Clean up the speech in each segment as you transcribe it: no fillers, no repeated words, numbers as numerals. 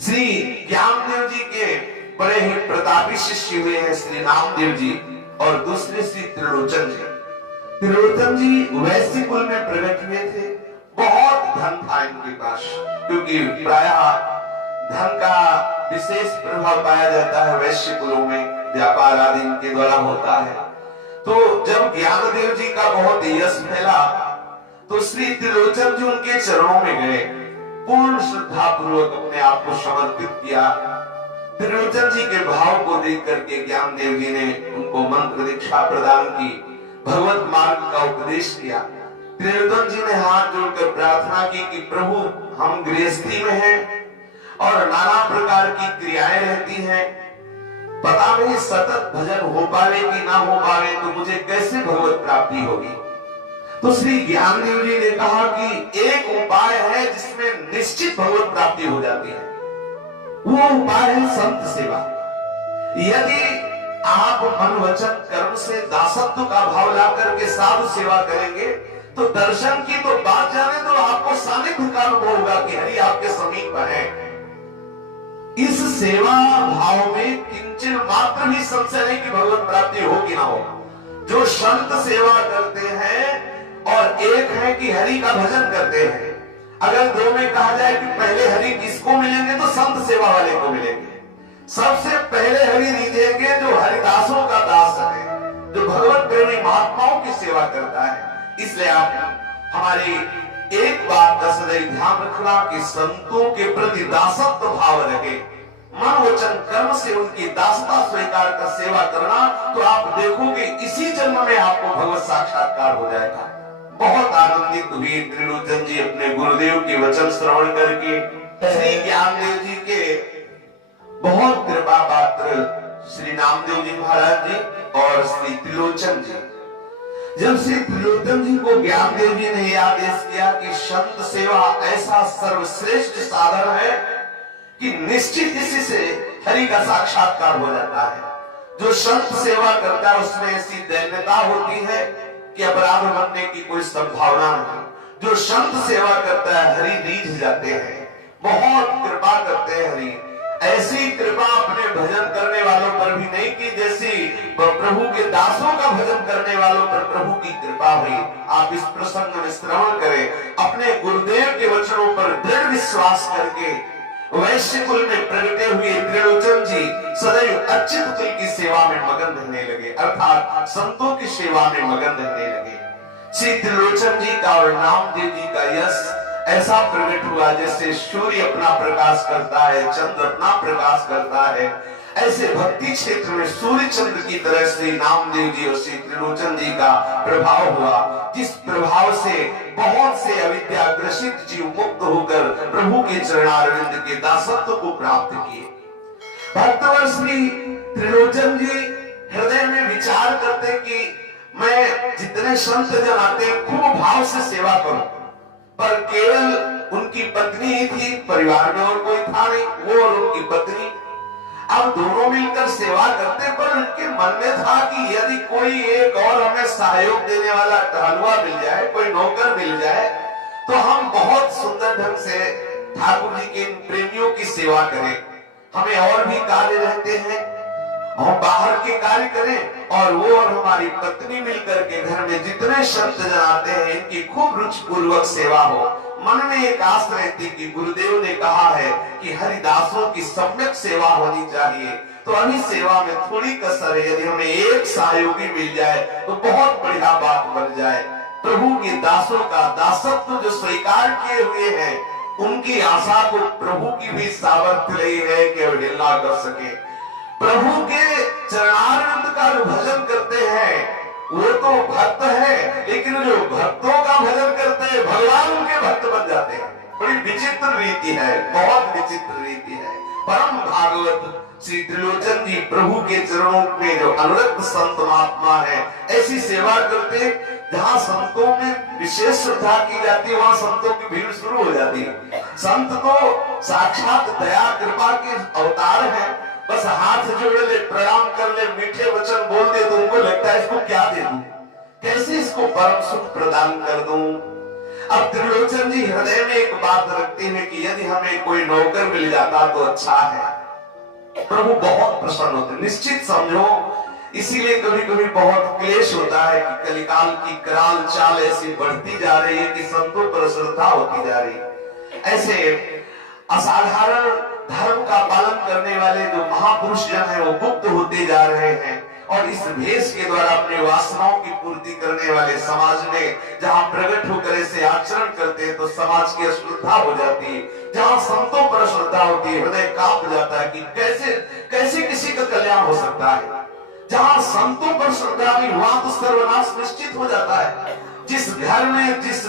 श्री ज्ञानदेव जी के बड़े ही प्रतापी शिष्य हुए हैं श्री नामदेव जी, और दूसरे श्री त्रिलोचन जी। त्रिलोचन जी वैश्य कुल में प्रकट हुए थे। बहुत धन था इनके पास, क्योंकि प्रायः धन का विशेष प्रभाव पाया जाता है वैश्य कुलों में, व्यापार आदि इनके द्वारा होता है। तो जब ज्ञानदेव जी का बहुत यश फैला तो श्री त्रिलोचन जी उनके चरणों में गए, पूर्ण श्रद्धा पूर्वक अपने आप को समर्पित किया। त्रिलोचन जी के भाव को देख करके ज्ञानदेव जी ने उनको मंत्र दीक्षा प्रदान की, भगवत मार्ग का उपदेश किया। त्रिलोचन जी ने हाथ जोड़कर प्रार्थना की कि प्रभु, हम गृहस्थी में हैं और नाना प्रकार की क्रियाएं रहती हैं, पता नहीं सतत भजन हो पावे कि ना हो पावे, तो मुझे कैसे भगवत प्राप्ति होगी। तो श्री ज्ञानदेव जी ने कहा कि एक उपाय है जिसमें निश्चित भगवत प्राप्ति हो जाती है, वो उपाय है संत सेवा। यदि आप मन वचन कर्म से दासत्व का भाव ला करके साधु सेवा करेंगे तो दर्शन की तो बात जाने दो, आपको सानिध्य का अनुभव होगा कि हरि आपके समीप है। इस सेवा भाव में किंचन मात्र भी संशय नहीं कि भगवत प्राप्ति हो कि ना हो। जो संत सेवा करते हैं और एक है कि हरि का भजन करते हैं, अगर दो में कहा जाए कि पहले हरि किसको मिलेंगे तो संत सेवा वाले को मिलेंगे। सबसे पहले हरि लीजिएंगे जो हरिदासों का दास है, जो भगवत प्रेमी महात्माओं की सेवा करता है। इसलिए आप हमारी एक बात का सदैव ध्यान रखना कि संतों के प्रति दासत्व भाव रहे, मन वचन कर्म से उनकी दासता स्वीकार कर सेवा करना, तो आप देखोगे इसी जन्म में आपको भगवत साक्षात्कार हो जाएगा। बहुत आनंदित हुए त्रिलोचन जी अपने गुरुदेव के वचन श्रवण करके। श्री ज्ञानदेव जी के बहुत कृपा पात्र श्री नामदेव जी महाराज जी और श्री त्रिलोचन जी, जब श्री त्रिलोचन जी को ज्ञानदेव जी ने यह आदेश किया कि संत सेवा ऐसा सर्वश्रेष्ठ साधन है कि निश्चित इसी से हरि का साक्षात्कार हो जाता है। जो संत सेवा करता है उसमें ऐसी दैन्यता होती है कि अपराध बनने की कोई संभावना नहीं। जो संत सेवा करता है हरि रीझ जाते हैं, बहुत कृपा करते हैं हरि। ऐसी कृपा अपने भजन करने वालों पर भी नहीं की जैसी प्रभु के दासों का भजन करने वालों पर प्रभु की कृपा हुई। आप इस प्रसंग में श्रवण करें, अपने गुरुदेव के वचनों पर दृढ़ विश्वास करके वैश्य कुल में प्रगटे हुए त्रिलोचन जी सदैव अच्युत कुल की सेवा में मगन रहने लगे, अर्थात संतों की सेवा में मगन रहने लगे। श्री त्रिलोचन जी का और नामदेव जी का यश ऐसा प्रकट हुआ जैसे सूर्य अपना प्रकाश करता है, चंद्र अपना प्रकाश करता है, ऐसे भक्ति क्षेत्र में सूर्य चंद्र की तरह श्री नामदेव जी और श्री त्रिलोचन जी का प्रभाव हुआ, जिस प्रभाव से बहुत से अविद्याग्रसित जीव मुक्त होकर प्रभु के चरणारविंद के दासत्व को प्राप्त किए। भक्तवर श्री त्रिलोचन जी हृदय में विचार करते कि मैं जितने संत जन आते खूब भाव से सेवा करूं, पर केवल उनकी पत्नी ही थी, परिवार में और कोई था नहीं, वो और उनकी पत्नी। अब दोनों मिलकर सेवा करते, पर उनके मन में था कि यदि कोई एक और हमें सहयोग देने वाला टहलुआ मिल जाए, कोई नौकर मिल जाए, तो हम बहुत सुंदर ढंग से ठाकुर जी के इन प्रेमियों की सेवा करें। हमें और भी कार्य रहते हैं, हम बाहर के कार्य करें और वो और हमारी पत्नी मिलकर के घर में जितने संत जन आते हैं इनकी खूब रुचि पूर्वक सेवा हो। मन में एक आस रहती कि गुरुदेव ने कहा है कि हरिदासों की सम्यक सेवा होनी चाहिए, तो अभी सेवा में थोड़ी कसर है, यदि हमें एक सहयोगी मिल जाए तो बहुत बढ़िया बात बन जाए। प्रभु के दासों का दासत्व जो स्वीकार किए हुए हैं उनकी आशा को प्रभु की भी सामर्थ्य नहीं है कि अवहेलना कर सके। प्रभु के चरणारविंद का जो भजन करते हैं वो तो भक्त है, लेकिन जो भक्तों का भजन करते हैं भगवान उनके भक्त बन जाते हैं। बड़ी विचित्र रीति है, बहुत विचित्र रीति है। परम भागवत श्री त्रिलोचन जी प्रभु के चरणों में जो अनुरक्त संत महात्मा है ऐसी सेवा करते, जहाँ संतों में विशेष श्रद्धा की जाती है वहाँ संतों की भीड़ शुरू हो जाती है। संत तो साक्षात दया कृपा के अवतार है, बस हाथ जोड़ ले, प्रणाम कर ले, मीठे वचन बोल दे तो उनको लगता है इसको क्या दे दूं, कैसे इसको परम सुख प्रदान कर दूं। अब त्रिलोचन जी हृदय में एक बात रखते हैं कि यदि हमें कोई नौकर मिल जाता तो अच्छा है। प्रभु बहुत प्रसन्न होते, निश्चित समझो। इसीलिए कभी कभी बहुत क्लेश होता है कि कलिकाल की कराल चाल ऐसी बढ़ती जा रही है कि संतों पर श्रद्धा होती जा रही है। ऐसे असाधारण धर्म का पालन करने वाले जो महापुरुष जन है वो गुप्त होते जा रहे हैं, और इस भेष के द्वारा अपने वासनाओं की पूर्ति करने वाले समाज में जहां प्रकट होकर ऐसे आचरण करते हैं तो समाज की अश्रद्धा हो जाती है। जहां संतों पर श्रद्धा होती है हृदय कांप जाता है कि कैसे कैसे किसी का कल्याण हो सकता है। जहां संतों पर श्रद्धा नहीं, वहां तो सर्वनाश निश्चित हो जाता है। जिस घर में, जिस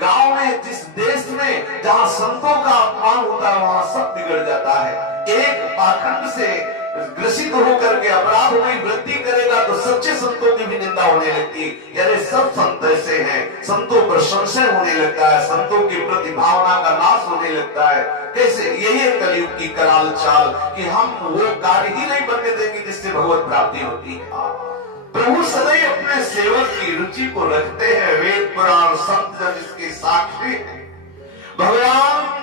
गांव में, जिस देश में जहां संतों का अपमान होता है वहां सब बिगड़ जाता है। एक पाखंड से ग्रसित होकर के अपराध में वृद्धि करेगा तो सच्चे संतों की भी निंदा होने लगती है। यानी सब संत ऐसे हैं, संतों पर संशय होने लगता है, संतों के प्रति भावना का नाश होने लगता है। कैसे? यही है कलयुग की कराल चाल कि हम वो कार्य ही नहीं बनने देंगे जिससे भगवत प्राप्ति होती है। प्रभु सदैव अपने सेवक की रुचि को रखते हैं। वेद पुराण संत जन इसके साक्षी हैं। भगवान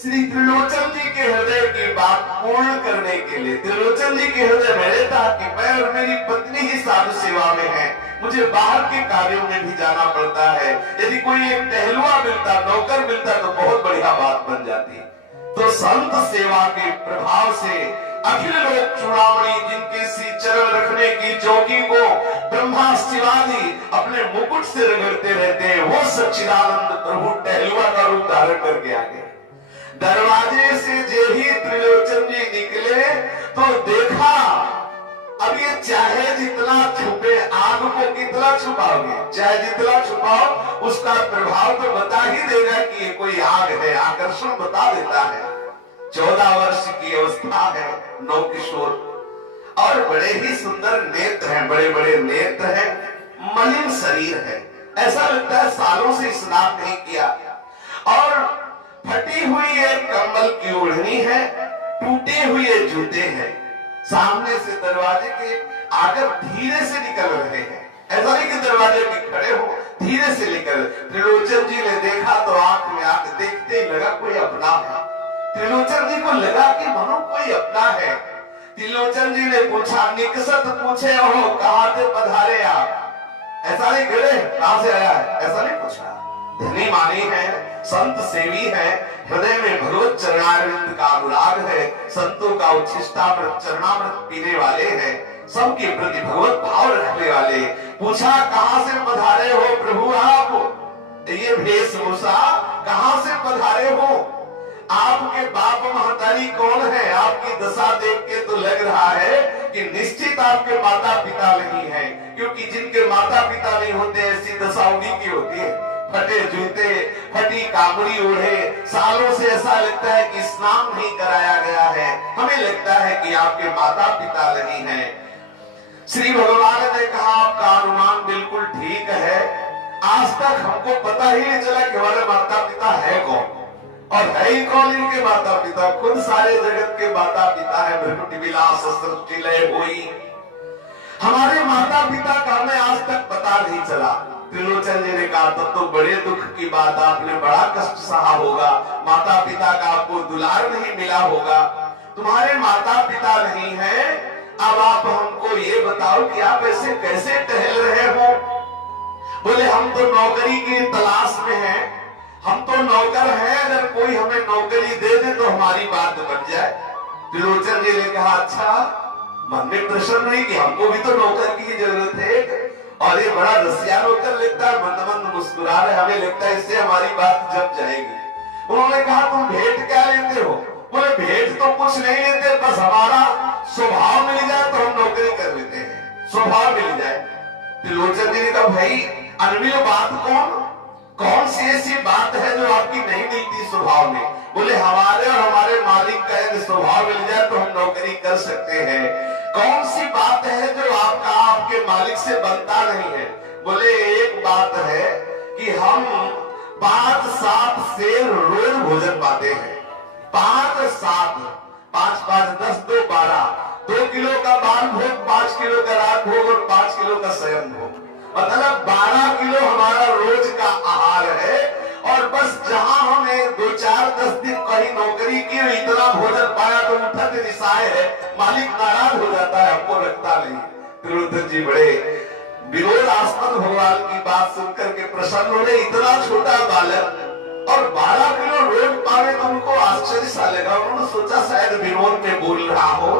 श्री त्रिलोचन जी के हृदय की बात पूर्ण करने के लिए त्रिलोचन जी के हृदय में रहता कि मैं और मेरी पत्नी ही साधु सेवा में है, मुझे बाहर के कार्यों में भी जाना पड़ता है। यदि कोई एक टहलुआ मिलता, नौकर मिलता तो बहुत बढ़िया बात बन जाती। तो संत सेवा के प्रभाव से अखिल लोक चूड़ामणि जिनके सी चरण रखने की चौकी को ब्रह्मा शिवादि अपने मुकुट से रगड़ते रहते हैं, वो सच्चिदानंद प्रभु टहलुआ का रूप धारण करके आ गए। दरवाजे से जे ही त्रिलोचन जी निकले तो देखा, अब ये चाहे जितना छुपे, आग को कितना छुपाओगे, चाहे जितना छुपाओ उसका प्रभाव तो बता ही देगा कि ये कोई आग है, आकर्षण बता देता है। 14 वर्ष की अवस्था है, नौ किशोर, और बड़े ही सुंदर नेत्र हैं, बड़े बड़े नेत्र हैं, मलिन शरीर है, ऐसा लगता है सालों से स्नान नहीं किया, और फटी हुई एक कंबल की ओढ़नी है, टूटे हुए जूते हैं। सामने से दरवाजे के आकर धीरे से निकल रहे हैं, ऐसा नहीं कि दरवाजे में खड़े हो, धीरे से निकल। त्रिलोचन जी ने देखा तो आंख में आंख देखते ही लगा कोई अपना है। त्रिलोचन जी को लगा कि मानो कोई अपना है। त्रिलोचन जी ने पूछा, निकसत पूछे हो कहां से पधारे आप? ऐसा नहीं गए कहां से आया है, ऐसा नहीं पूछा। धनी मानी है, संत सेवी है, हृदय में भगवत चरणारविंद का अनुराग है, संतों का उच्छिष्टामृत चरणामृत पीने वाले हैं, सबके प्रति भगवत भाव रखने वाले। पूछा कहां से पधारे हो प्रभु आप? ये वेशभूषा कहां से पधारे हो? आपके बाप महतारी कौन है? आपकी दशा देख के तो लग रहा है कि निश्चित आपके माता पिता नहीं है, क्योंकि जिनके माता पिता नहीं होते ऐसी दशा उन्हीं की होती है। फटे जूते, फटी कामड़ी ओढ़े, सालों से ऐसा लगता है कि स्नान नहीं कराया गया है, हमें लगता है कि आपके माता पिता नहीं है। श्री भगवान ने कहा आपका अनुमान बिल्कुल ठीक है, आज तक हमको पता ही नहीं चला कि हमारे माता पिता है कौन, और है ही कौन इनके माता पिता? खुद सारे जगत के माता पिता है, भ्रकुटी विलास सृष्टि लय हुई। हमारे माता पिता का हमें आज तक पता नहीं चला। त्रिलोचन जी ने कहा तब तो बड़े दुख की बात, आपने बड़ा कष्ट सहा होगा, माता पिता का आपको दुलार नहीं मिला होगा, तुम्हारे माता पिता नहीं है। अब आप हमको ये बताओ कि आप ऐसे कैसे टहल रहे हो? बोले हम तो नौकरी की तलाश में हैं, हम तो नौकर हैं, अगर कोई हमें नौकरी दे दे तो हमारी बात बन जाए। त्रिलोचन जी ने कहा अच्छा, मन में प्रश्न नहीं कि हमको भी तो नौकर की जरूरत है, और ये बड़ा रसिया नौकर लगता है, मंद मंद मुस्कुरा रहे, हमें लगता है इससे हमारी बात जम जाएगी। उन्होंने कहा तुम भेंट क्या लेते हो? बोले भेंट तो कुछ नहीं लेते, बस हमारा स्वभाव मिल जाए तो हम नौकरी कर लेते हैं, स्वभाव मिल जाए। त्रिलोचन जी ने कहा भाई अनमिल बात कौन सी ऐसी बात है जो आपकी नहीं मिलती स्वभाव में? बोले हमारे और हमारे मालिक का यदि स्वभाव मिल जाए तो हम नौकरी कर सकते हैं। कौन सी बात है जो आपका आपके मालिक से बनता नहीं है? बोले एक बात है कि हम 5-7 शेर रोज भोजन पाते हैं। 5-7, 5-5 10 2 12, 2 किलो का बाल भोग, 5 किलो का रात भोग और 5 किलो का शयन भोग, मतलब 12 किलो हमारा रोज का आहार है। और बस जहां हमें 2-4-10 दिन कहीं नौकरी की इतना भोजन पाया तो उठत निशाय है, मालिक नाराज हो जाता है, हमको रखता नहीं। त्रिलोचन जी बड़े विरोधास्पद भगवान की बात सुनकर के प्रसन्न हो रहे। इतना छोटा बालक और 12 किलो रोज पावे तो उनको आश्चर्य सा लगा। उन्होंने सोचा शायद विनोद में बोल रहा हो।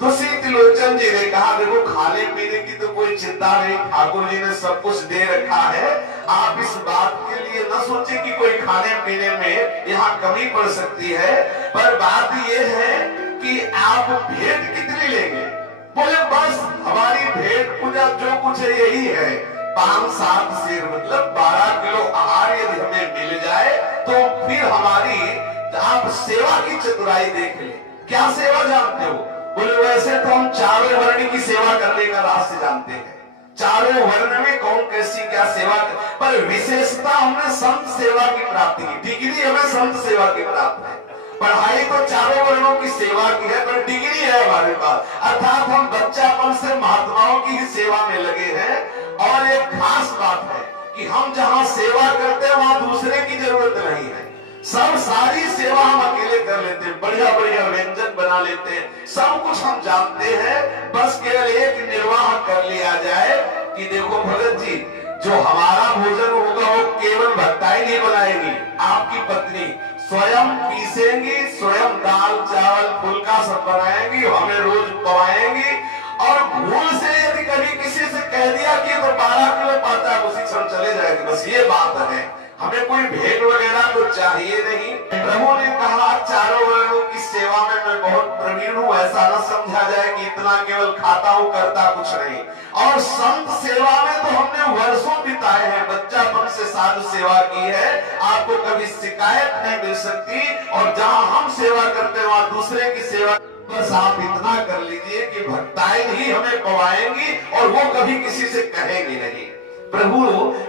तो श्री त्रिलोचन जी ने कहा देखो खाने पीने की तो कोई चिंता नहीं, ठाकुर जी ने सब कुछ दे रखा है। आप इस बात के लिए न सोचे कि कोई खाने पीने में यहाँ कमी पड़ सकती है, पर बात यह है कि आप भेंट कितनी लेंगे। बोले बस हमारी भेंट पूजा जो कुछ है यही है, 5-7 सेर मतलब 12 किलो आहार यदि हमें मिल जाए तो फिर हमारी आप सेवा की चतुराई देख ले। क्या सेवा जानते हो? बोले वैसे तो हम चारों वर्ण की सेवा करने का रास्ते जानते हैं, चारों वर्ण में कौन कैसी क्या सेवा, पर विशेषता हमने संत सेवा की प्राप्ति की। डिग्री हमें संत सेवा की प्राप्त है, पढ़ाई तो चारों वर्णों की सेवा की है, पर डिग्री है हमारे पास, अर्थात हम बच्चापन से महात्माओं की सेवा में लगे हैं। और एक खास बात है कि हम जहां सेवा करते हैं वहां दूसरे की जरूरत नहीं है, सब सारी सेवा हम अकेले कर लेते हैं, बढ़िया बढ़िया व्यंजन बना लेते हैं, सब कुछ हम जानते हैं, बस केवल एक निर्वाह कर लिया जाए कि देखो भगत जी जो हमारा भोजन होगा वो केवल भक्ताई नहीं बनाएगी, आपकी पत्नी स्वयं पीसेंगी, स्वयं दाल चावल फुल्का सब बनाएंगी, हमें रोज पवाएंगी। और भूल से यदि कभी किसी से कह दिया कि तो 12 किलो पाता है उसी क्षण चले जाएंगे, बस ये बात है, हमें कोई भेंट वगैरह तो चाहिए नहीं। प्रभु ने कहा चारों वर्णों की सेवा में मैं बहुत प्रवीण हूँ, ऐसा न समझा जाए कि इतना केवल खाता हूँ करता कुछ नहीं। और संत सेवा में तो हमने वर्षों बिताए हैं, बच्चापन से साधु सेवा की है, आपको कभी शिकायत नहीं मिल सकती। और जहाँ हम सेवा करते हैं वहाँ दूसरे की सेवा, बस आप इतना कर लीजिए कि भक्ताएं ही हमें पवाएंगी और वो कभी किसी से कहेंगे नहीं। प्रभु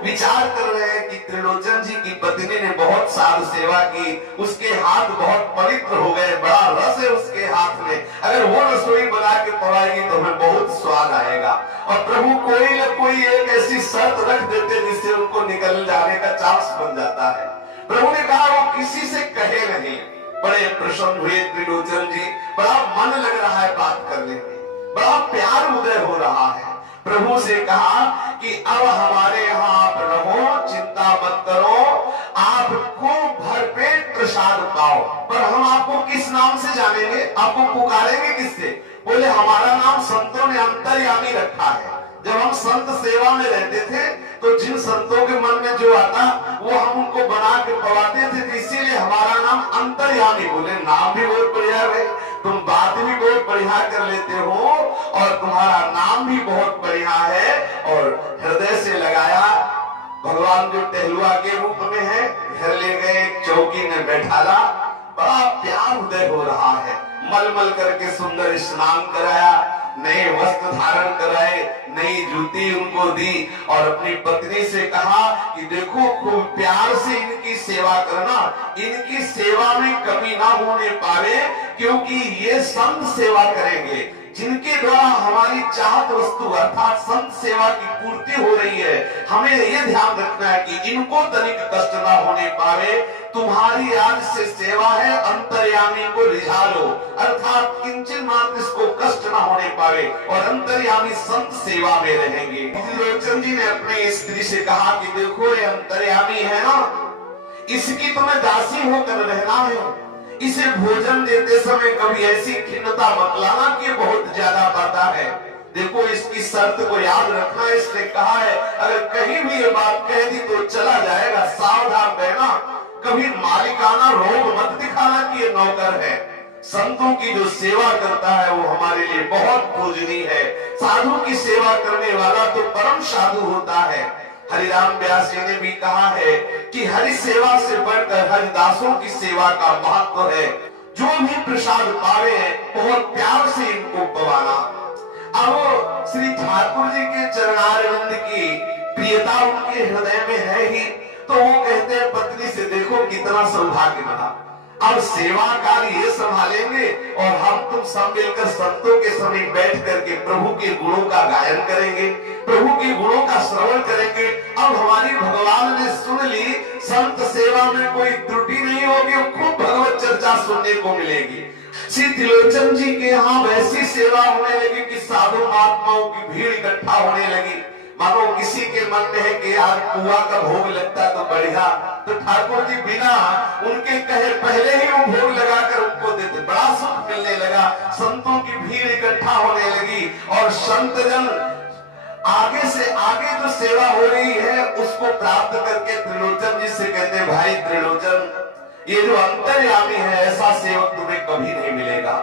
विचार कर रहे हैं कि त्रिलोचन जी की पत्नी ने बहुत साधु सेवा की, उसके हाथ बहुत पवित्र हो गए, बड़ा रस है उसके हाथ में, अगर वो रसोई बना के पवाएगी तो हमें बहुत स्वाद आएगा। और प्रभु कोई न कोई एक ऐसी शर्त रख देते जिससे उनको निकल जाने का चांस बन जाता है। प्रभु ने कहा वो किसी से कहे नहीं। बड़े प्रसन्न हुए त्रिलोचन जी, बड़ा मन लग रहा है बात करने में, बड़ा प्यार उदय हो रहा है। प्रभु से कहा कि अब हमारे यहाँ आप रहो, चिंता मत करो, आपको भरपेट प्रसाद पाओ, पर हम आपको किस नाम से जानेंगे, आपको पुकारेंगे किससे? बोले हमारा नाम संतों ने अंतर्यामी रखा है। जब हम संत सेवा में रहते थे तो जिन संतों के मन में जो आता वो हम उनको बना के पवाते थे, इसीलिए हमारा नाम अंतर्यामी। बोले नाम भी बहुत बढ़िया है, तुम बात भी बहुत बढ़िया कर लेते हो और तुम्हारा नाम भी बहुत बढ़िया है। और हृदय से लगाया, भगवान जो टहलुआ के रूप में है, घर ले गए, चौकी में बैठाला, बड़ा प्यार उदय हो रहा है। मलमल करके सुंदर स्नान कराया, नए वस्त्र धारण कराए, नई जूती उनको दी और अपनी पत्नी से कहा कि देखो खूब प्यार से इनकी सेवा करना, इनकी सेवा में कमी ना होने पावे, क्योंकि ये संत सेवा करेंगे जिनके द्वारा हमारी चाहत वस्तु अर्थात संत सेवा की पूर्ति हो रही है। हमें ये ध्यान रखना है कि इनको तनिक कष्ट ना होने पावे। तुम्हारी आज से सेवा है, अंतर्यामी को रिझा लो, अर्थात किंचन मात्र इसको कष्ट ना होने पावे और अंतर्यामी संत सेवा में रहेंगे। त्रिलोचन जी ने अपनी स्त्री से कहा कि देखो ये अंतर्यामी है ना, इसकी तुम्हें दासी होकर रहना है, इसे भोजन देते समय कभी ऐसी खिन्नता मत लाना कि बहुत ज्यादा पाता है। देखो इसकी शर्त को याद रखना, इसने कहा है अगर कहीं भी ये बात कह दी तो चला जाएगा, सावधान रहना, कभी मालिकाना रोग मत दिखाना कि ये नौकर है। संतों की जो सेवा करता है वो हमारे लिए बहुत पूजनीय है। साधु की सेवा करने वाला तो परम साधु होता है। हरिराम व्यास जी ने भी कहा है कि हरि सेवा से बढ़कर हरिदासों की सेवा का महत्व है। जो भी प्रसाद पावे बहुत प्यार से इनको पवाना। अब श्री ठाकुर जी के चरणारविंद की प्रियता उनके हृदय में है ही, तो वो कहते हैं पत्नी से देखो कितना सौभाग्य बना, अब सेवा कार्य ये संभालेंगे और हम तुम सब मिलकर संतों के समीप बैठ करके प्रभु के गुणों का गायन करेंगे, प्रभु के गुणों का श्रवण करेंगे। अब हमारी भगवान ने सुन ली, संत सेवा में कोई त्रुटि नहीं होगी, खूब भगवत चर्चा सुनने को मिलेगी। श्री त्रिलोचन जी के यहाँ वैसी सेवा होने लगी कि साधु महात्माओं की भीड़ इकट्ठा होने लगी। मानो किसी के मन में है कि यार पुआ का भोग लगता तो बढ़िया, तो ठाकुर जी बिना उनके कहे पहले ही वो भोग लगाकर उनको देते, बड़ा सुख मिलने लगा। संतों की भीड़ इकट्ठा होने लगी और संत जन आगे से आगे जो सेवा हो रही है उसको प्राप्त करके त्रिलोचन जी से कहते, भाई त्रिलोचन, ये जो अंतर्यामी है ऐसा सेवक तुम्हें कभी नहीं मिलेगा।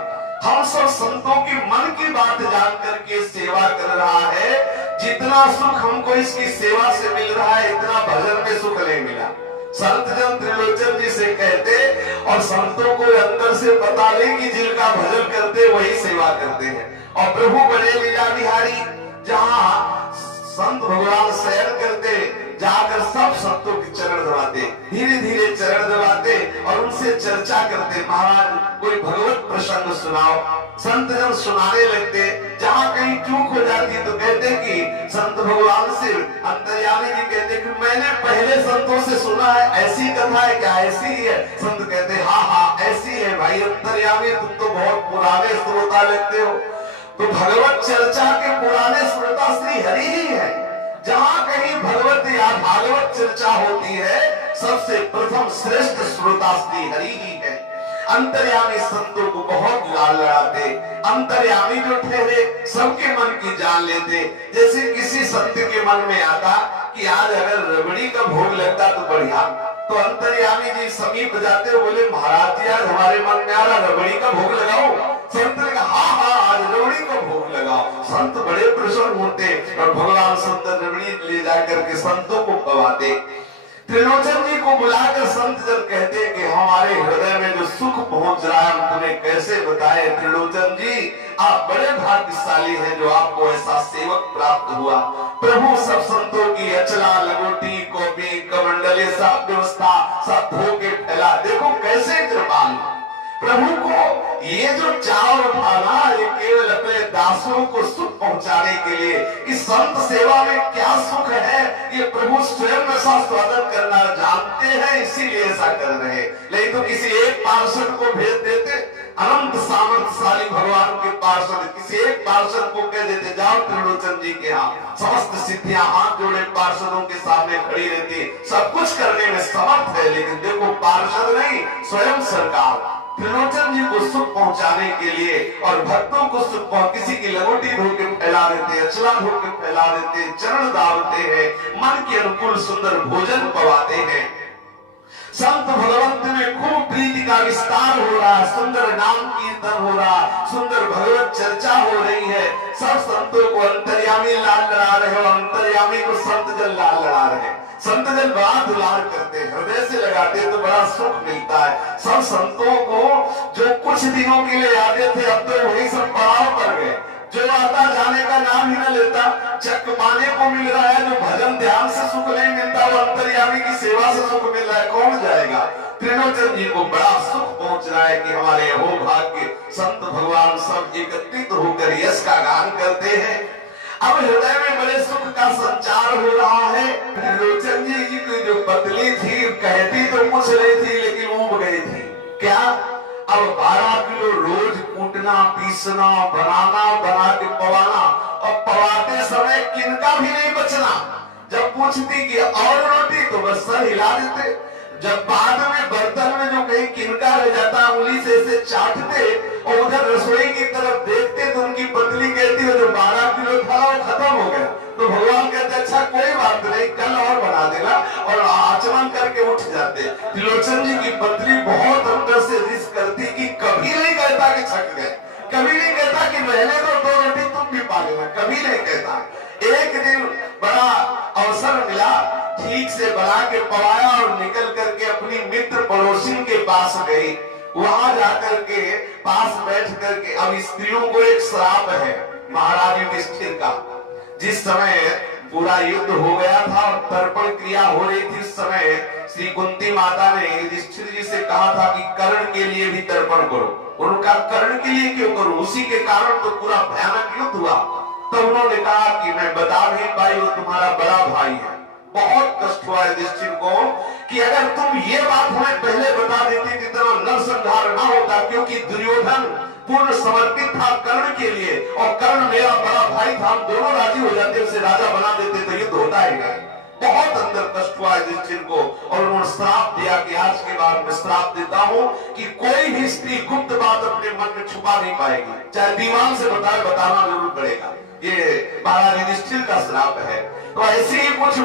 हम सब संतों की मन की बात जान करके सेवा कर रहा है, जितना सुख हमको इसकी सेवा से मिल रहा है इतना भजन में सुख नहीं मिला। संत जन त्रिलोचन जी से कहते, और संतों को अंदर से पता नहीं कि जिनका भजन करते वही सेवा करते हैं। और प्रभु बड़े लीला बिहारी, जहाँ संत भगवान शयन करते, जाकर सब संतों के चरण दबाते, धीरे धीरे चरण दबाते और उनसे चर्चा करते, महाराज कोई भगवत प्रसंग सुनाओ। संत जन सुनाने लगते, जहाँ कहीं चूक हो जाती तो कहते कि संत भगवान से अंतर्यामी जी कहते कि मैंने पहले संतों से सुना है, ऐसी कथा है क्या? ऐसी ही है। संत कहते हाँ हाँ ऐसी है भाई अंतर्यामी, तुम तो बहुत पुराने श्रोता लगते हो। तो भगवत चर्चा के पुराने श्रोता श्री हरि ही है। जहाँ कहीं भगवत या भागवत चर्चा होती है सबसे प्रथम श्रेष्ठ श्रोता श्री हरि ही है। अंतर्यामी संतों को बहुत लाल लड़ाते, अंतर्यामी जो ठहरे सबके मन की जान लेते। जैसे किसी संत के मन में आता कि आज अगर रबड़ी का भोग लगता तो बढ़िया, तो अंतर्यामी जी समीप जाते, बोले महाराज जी आज हमारे मन में आ रहा रबड़ी का भोग लगाओ। संत ने कहा हाँ हाँ आज रबड़ी का भोग लगाओ। संत बड़े प्रसन्न होते और भगवान संत रबड़ी ले जाकर के संतों को खवाते। त्रिलोचन जी को बुलाकर संत जन कहते कि हमारे हृदय में जो सुख पहुंच रहा है हम तुम्हें कैसे बताए। त्रिलोचन जी आप बड़े भाग्यशाली हैं जो आपको ऐसा सेवक प्राप्त हुआ। प्रभु सब संतों की अचला लंगोटी कॉपी कमंडल ये सब व्यवस्था सब धो के फैला, देखो कैसे कृपाल प्रभु को ये जो चाव था ना, ये केवल अपने दासों को सुख पहुंचाने के लिए। इस संत सेवा में क्या सुख है ये प्रभु स्वयं ऐसा स्वागत करना जानते हैं, इसीलिए ऐसा कर रहे हैं। नहीं तो किसी एक पार्षद को भेज देते, अनंत सामर्थ्यशाली भगवान के पार्षद किसी एक पार्षद को कह देते जाओ त्रिलोचन जी के यहाँ, समस्त सिद्धियां हाथ जोड़े पार्षदों के सामने खड़ी रहती, सब कुछ करने में समर्थ है। लेकिन देखो पार्षद नहीं, स्वयं सरकार त्रिलोचन जी को सुख पहुंचाने के लिए और भक्तों को सुख किसी की लंगोटी धो के फैला देते, अचला धो के फैला देते, चरण दावते हैं, मन के अनुकूल सुंदर भोजन पवाते हैं। संत भगवंत में खूब प्रीति का विस्तार हो रहा, सुंदर नाम कीर्तन हो रहा, सुंदर भगवत चर्चा हो रही है। सब संतों को अंतर्यामी लाल लड़ा रहे और अंतर्यामी को संत जन लाल लड़ा रहे। संत जन बड़ा दुलार करते, हृदय से लगाते तो बड़ा सुख मिलता है। सब संतों को जो कुछ दिनों के लिए आते थे अब तो वही सब पड़ाव कर गए, जो आता जाने का नाम ही न लेता। चक पाने को मिल रहा है, जो भजन ध्यान से सुख नहीं मिलता वो अंतर्यामी की सेवा से सुख मिल रहा है, कौन जाएगा। त्रिलोचन जी को बड़ा सुख पहुंच रहा है कि हमारे हो भाग्य संत भगवान सब एकत्रित होकर यश का गान करते हैं। अब हृदय में बड़े सुख का संचार हो रहा है। त्रिलोचन जी की जो पतली थी कहती तो कुछ नहीं थी लेकिन ऊब गई थी। क्या अब 12 किलो रोज कूटना पीसना बनाना बना के पवाना, और पवाते समय किनका भी नहीं बचना। जब पूछती कि और रोटी तो बस सर हिला देते। जब बाद में बर्तन में जो कहीं किनका रह जाता उंगली से ऐसे चाटते और उधर रसोई की तरफ देखते तो उनकी पतली कहती है जो 12 किलो था वो खत्म हो गया। तो भगवान कहते अच्छा कोई बात नहीं कल और बना देना, और आचमन करके उठ जाते। त्रिलोचन जी की पतली बहुत अंदर से रिस्क करती कि कभी नहीं कहता कि छक गए, कभी नहीं कहता कि रहने दो 2 रोटी तुम भी पा लेना, कभी नहीं कहता। एक दिन बड़ा अवसर मिला, ठीक से बना के पवाया और निकल करके अपनी मित्र पड़ोसी के पास गई। वहां जाकर के पास बैठ करके, अब स्त्रियों को एक श्राप है महाराज युधिष्ठिर का। जिस समय पूरा युद्ध हो गया था और तर्पण क्रिया हो रही थी, उस समय श्री कुंती माता ने युधिष्ठिर जी से कहा था कि कर्ण के लिए भी तर्पण करो। उनका कर्ण के लिए क्यों करूं? उसी के कारण तो पूरा भयानक युद्ध हुआ। तो उन्होंने कहा कि मैं बता नहीं पाई, वो तुम्हारा बड़ा भाई है। बहुत कष्ट हुआ युधिष्ठिर को कि अगर तुम ये बात हमें पहले बता देती तो इतना नरसंहार ना होता, क्योंकि दुर्योधन पूर्ण समर्पित था कर्ण के लिए और कर्ण मेरा बड़ा भाई था, हम दोनों राजी हो जाते, उसे राजा बना देते तो युद्ध होता ही नहीं। बहुत अंदर कष्ट हुआ युधिष्ठिर को और उन्होंने श्राप दिया कि आज के बाद मैं श्राप देता हूं कि कोई भी स्त्री गुप्त बात अपने मन में छुपा नहीं पाएगी, चाहे दीवान से बताना जरूर पड़ेगा। ये महाराज युधिष्ठिर का श्राप है। तो ऐसे ही कुछ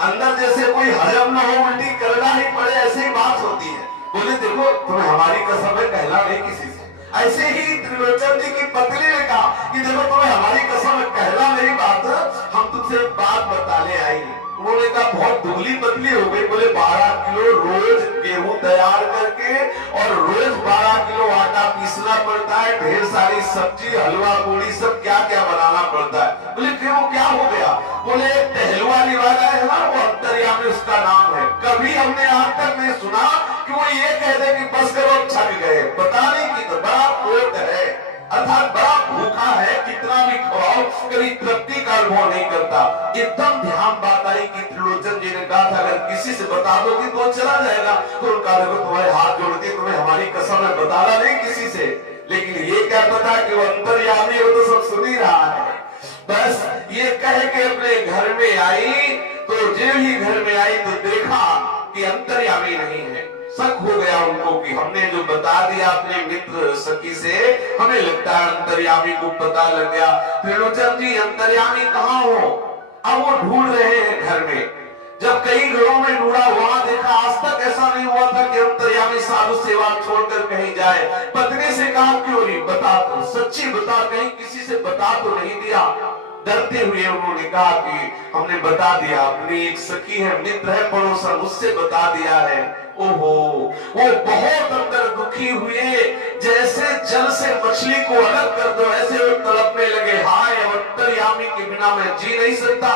अंदर जैसे कोई हजम न हो, उल्टी करना ही पड़े, ऐसे ही बात होती है। बोले देखो तुम्हें हमारी कसम है, कहला नहीं किसी से। ऐसे ही त्रिलोचन जी की पत्नी ने कहा कि देखो तुम्हें हमारी कसम है, कहला नहीं बात, हम तुमसे बात बता ले आई। उन्होंने कहा बहुत दुबली पतली हो गई। बोले 12 किलो रोज गेहूं तैयार करके और रोज 12 किलो आटा पीसना पड़ता है, ढेर सारी सब्जी हलवा पूड़ी सब क्या क्या बनाना पड़ता है। बोले क्यों क्या हो गया? बोले टहलुआ निवाला है ना, वो अंतर्यामी उसका नाम है। कभी हमने आज तक नहीं सुना कि वो ये कह दे कि बस करो छक गए। पता नहीं कि तो बड़ा कोट है, अर्थात बड़ा भूखा है, कितना भी खवाओ कभी तृप्ति का अनुभव नहीं करता। एकदम ध्यान बात आई कि त्रिलोचन जी ने कहा था अगर किसी से बता दोगी तो चला जाएगा। तो उनका देखो तुम्हारे हाथ जोड़ती, तुम्हें हमारी कसम है, बताना नहीं किसी से। लेकिन ये क्या पता कि वो अंतर्यामी हो तो सब सुन ही रहा है। बस ये कह के अपने घर में आई, तो जब ही घर में आई तो देखा कि अंतर्यामी नहीं है। शक हो गया उनको कि हमने जो बता दिया अपने मित्र सखी से, हमें लगता है अंतर्यामी को पता लग गया। त्रिलोचन जी अंतर्यामी कहाँ हो? अब वो ढूंढ रहे हैं घर में। जब कई घरों में ढूंढा, वहां देखा, आज तक ऐसा नहीं हुआ था कि अंतर्यामी साधु सेवा छोड़कर कहीं जाए। पत्नी से कहा क्यों नहीं, बता तो, सच्ची बता, कहीं किसी से बता तो नहीं दिया? डरते हुए उन्होंने कहा कि हमने बता दिया, अपनी एक सखी है, मित्र है, पड़ोसन, उससे बता दिया है। ओहो, वो बहुत अंदर दुखी हुए, जैसे जल से मछली को अलग कर दो ऐसे वो तड़पने लगे। हाय, अंतर्यामी के बिना मैं जी नहीं सकता।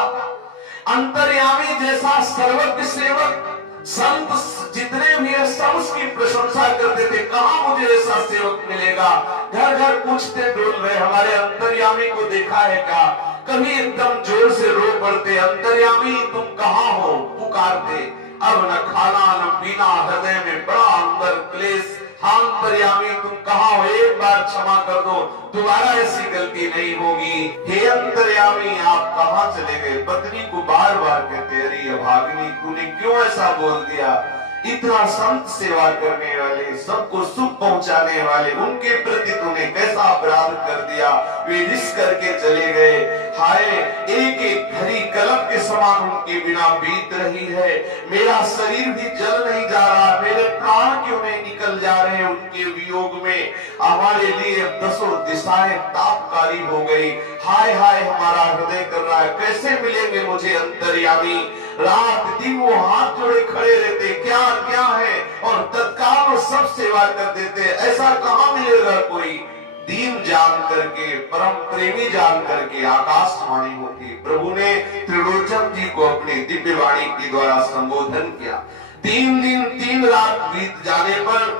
अंतर्यामी जैसा सर्वज्ञ सेवक संत जितने भी है सब उसकी प्रशंसा करते थे, कहां मुझे ऐसा सेवक मिलेगा। घर घर पूछते डोल रहे, हमारे अंतर्यामी को देखा है क्या? कभी एकदम जोर से रो पड़ते, अंतर्यामी तुम कहां हो, पुकारते। अब न खाना न पीना, हृदय में बड़ा अंदर क्लेश। अंतर्यामी तुम कहां हो, एक बार क्षमा कर दो, दोबारा ऐसी गलती नहीं होगी। हे अंतर्यामी आप कहां चले गए? पत्नी को बार बार कहते, अरे अभागिनी तूने क्यों ऐसा बोल दिया? इतना संत सेवा करने वाले, सबको सुख पहुंचाने वाले, उनके प्रति तूने कैसा अपराध कर दिया? वे रिस करके चले गए। हाय, एक एक घड़ी कलम के समान उनके बिना बीत रही है। मेरा शरीर भी जल नहीं जा रहा, मेरे प्राण क्यों नहीं निकल जा रहे उनके वियोग में? हमारे लिए दसों दिशाएं तापकारी हो गई। हाय हाय, हमारा हृदय कर रहा है, कैसे मिलेंगे मुझे अंतर्यामी? रात दिन वो हाथ जोड़े खड़े रहते, क्या क्या है, और तत्काल वो सब सेवा कर देते। ऐसा कहां मिलेगा कोई? दीन जान करके, परम प्रेमी जान करके आकाशवाणी होती। प्रभु ने त्रिलोचन जी को अपनी दिव्य वाणी के द्वारा संबोधन किया। 3 दिन 3 रात बीत जाने पर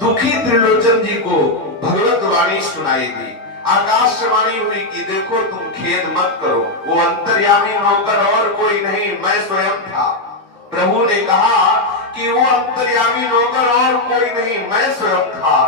दुखी त्रिलोचन जी को भगवत वाणी सुनाई दी। आकाशवाणी हुई कि देखो तुम खेद मत करो, वो अंतर्यामी नौकर और कोई नहीं, मैं स्वयं था। प्रभु ने कहा कि वो अंतर्यामी नौकर और कोई नहीं, मैं स्वयं था।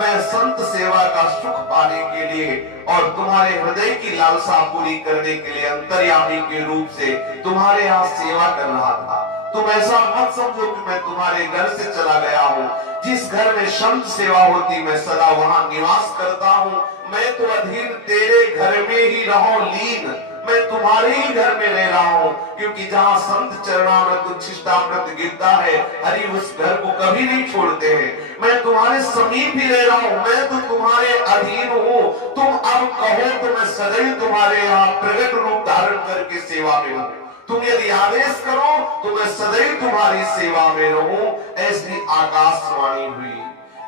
मैं संत सेवा का सुख पाने के लिए और तुम्हारे हृदय की लालसा पूरी करने के लिए अंतर्यामी के रूप से तुम्हारे यहाँ सेवा कर रहा था। तुम ऐसा मत समझो कि मैं तुम्हारे घर से चला गया हूँ। जिस घर में संत सेवा होती मैं सदा वहाँ निवास करता हूँ। मैं तो अधीन तेरे घर में ही रहूं लीन, मैं तुम्हारे ही घर में रह रहा हूँ, क्योंकि जहाँ संत चरणामृत उच्छिष्टामृत गिरता है, हरि उस घर को कभी नहीं छोड़ते हैं। मैं तुम्हारे समीप ही रह रहा हूँ, मैं तो तुम्हारे अधीन हूँ। तुम अब कहो तो मैं सदैव तुम्हारे यहाँ प्रकट रूप धारण करके सेवा में हूँ। तुम यदि आदेश करो तो मैं सदैव तुम्हारी सेवा में रहूं। ऐसी आकाशवाणी हुई।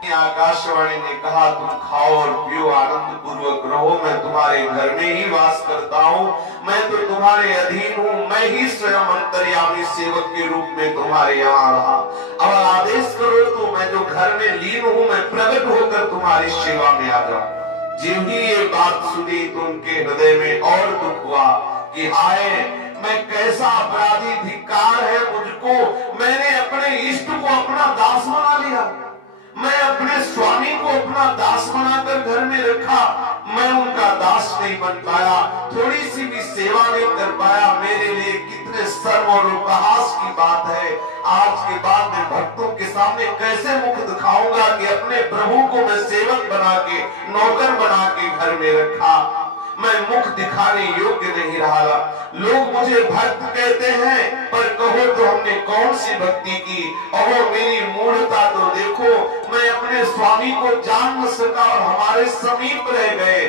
आकाशवाणी ने कहा, तुम खाओ और पियो, आनंद पूर्वक रहो, मैं तुम्हारे घर में ही वास करता हूँ, मैं तो तुम्हारे अधीन हूँ, मैं ही स्वयं अंतर्यामी सेवक के रूप में तुम्हारे यहाँ रहा। अब आदेश करो तो मैं जो घर में लीन हूँ, मैं प्रकट होकर तुम्हारी सेवा में आ जाऊं। जिन ही ये बात सुनी तो उनके हृदय में और दुख हुआ कि हाय, मैं कैसा अपराधी, धिक्कार है मुझको, मैंने अपने इष्ट को अपना दास बना लिया, मैं अपने स्वामी को अपना दास बनाकर घर में रखा, मैं उनका दास नहीं बन पाया, थोड़ी सी भी सेवा नहीं कर पाया। मेरे लिए कितने शर्म और उपहास की बात है। आज के बाद मैं भक्तों के सामने कैसे मुख दिखाऊंगा कि अपने प्रभु को मैं सेवक बना के, नौकर बना के घर में रखा, मैं मुख दिखाने योग्य नहीं रहा। लोग मुझे भक्त कहते हैं, पर कहो तो हमने कौन सी भक्ति की, और मेरी मूढ़ता तो देखो, मैं अपने स्वामी को जान न सका और हमारे समीप रह गए।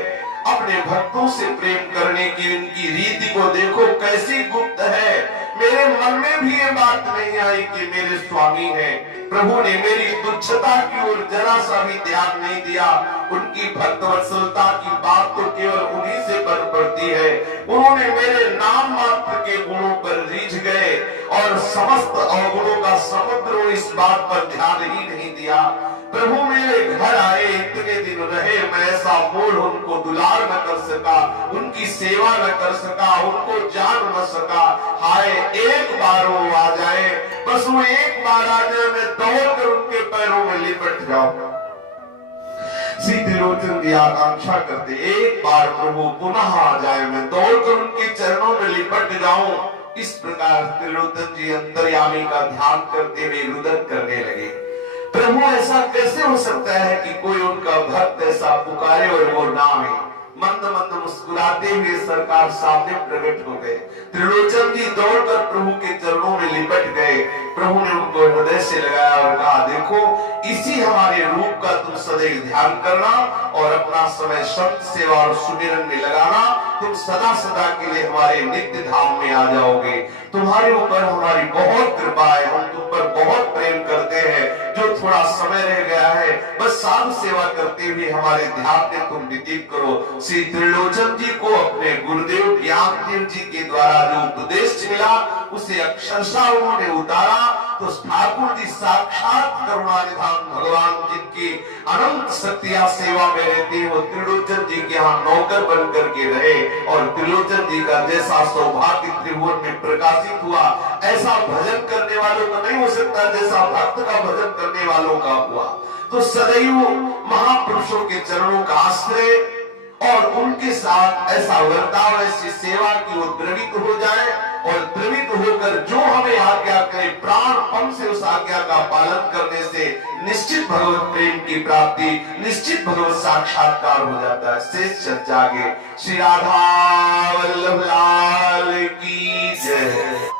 अपने भक्तों से प्रेम करने की इनकी रीति को देखो कैसी गुप्त है। मेरे मन में भी ये बात नहीं आई कि मेरे स्वामी हैं। प्रभु ने मेरी तुच्छता की ओर जरा सा भी ध्यान नहीं दिया। उनकी भक्त वत्सलता की बात तो केवल उन्हीं से बन पड़ती है। उन्होंने मेरे नाम मात्र के गुणों पर रीझ गए और समस्त अवगुणों का समुद्र इस बात पर ध्यान ही नहीं दिया। प्रभु मेरे घर आए, इतने दिन रहे, मैं ऐसा मूढ़ उनको दुलार न कर सका, उनकी सेवा न कर सका, उनको जान न सका। हाय, एक बार वो आ जाए, बस वो एक बार आ जाए, मैं दौड़कर उनके पैरों में लिपट जाऊं। श्री त्रिलोचन की आकांक्षा करते, एक बार प्रभु पुनः आ जाए, मैं दौड़कर उनके चरणों में लिपट जाऊं। इस प्रकार त्रिलोचन जी अंतर्यामी का ध्यान करते हुए रुदन करने लगे। प्रभु ऐसा कैसे हो सकता है कि कोई उनका भक्त ऐसा पुकारे और वो ना आए। मंद मंद मुस्कुराते हुए सरकार सामने प्रकट हो गए। त्रिलोचन जी दौड़कर प्रभु के चरणों में लिपट गए। प्रभु ने उनको हृदय से लगाया और कहा, देखो, इसी हमारे रूप का तुम सदैव ध्यान करना और अपना समय संत सेवा और सुमिरन में लगाना। तुम सदा सदा के लिए हमारे नित्य धाम में आ जाओगे। तुम्हारे ऊपर हमारी बहुत कृपा है, हम तुम पर बहुत प्रेम करते हैं। जो थोड़ा समय रह गया है, बस साधु सेवा करते हुए हमारे ध्यान में तुम व्यतीत करो। श्री त्रिलोचन जी को अपने गुरुदेव ज्ञानदेव जी के द्वारा जो उपदेश मिला, उसे अक्षरशः उन्होंने उतारा तो ठाकुर जी साक्षात करुणानिधान भगवान जिनकी अनंत शक्तियां सेवा में रहती है, वो त्रिलोचन जी के यहाँ नौकर बन करके रहे। और त्रिलोचन जी का जैसा सौभाग्य त्रिभुवन में प्रकाशित हुआ, ऐसा भजन करने वालों का नहीं हो सकता जैसा भक्त का भजन करने वालों का हुआ। तो सदैव महापुरुषों के चरणों का आश्रय और उनके साथ ऐसा वर्ताव, ऐसी सेवा की वो द्रवित हो जाए और द्रवित होकर जो हमें आज्ञा करे, प्राणपण से उस आज्ञा का पालन करने से निश्चित भगवत प्रेम की प्राप्ति, निश्चित भगवत साक्षात्कार हो जाता है। शेष चर्चा आगे। श्री राधा वल्लभ लाल की जय।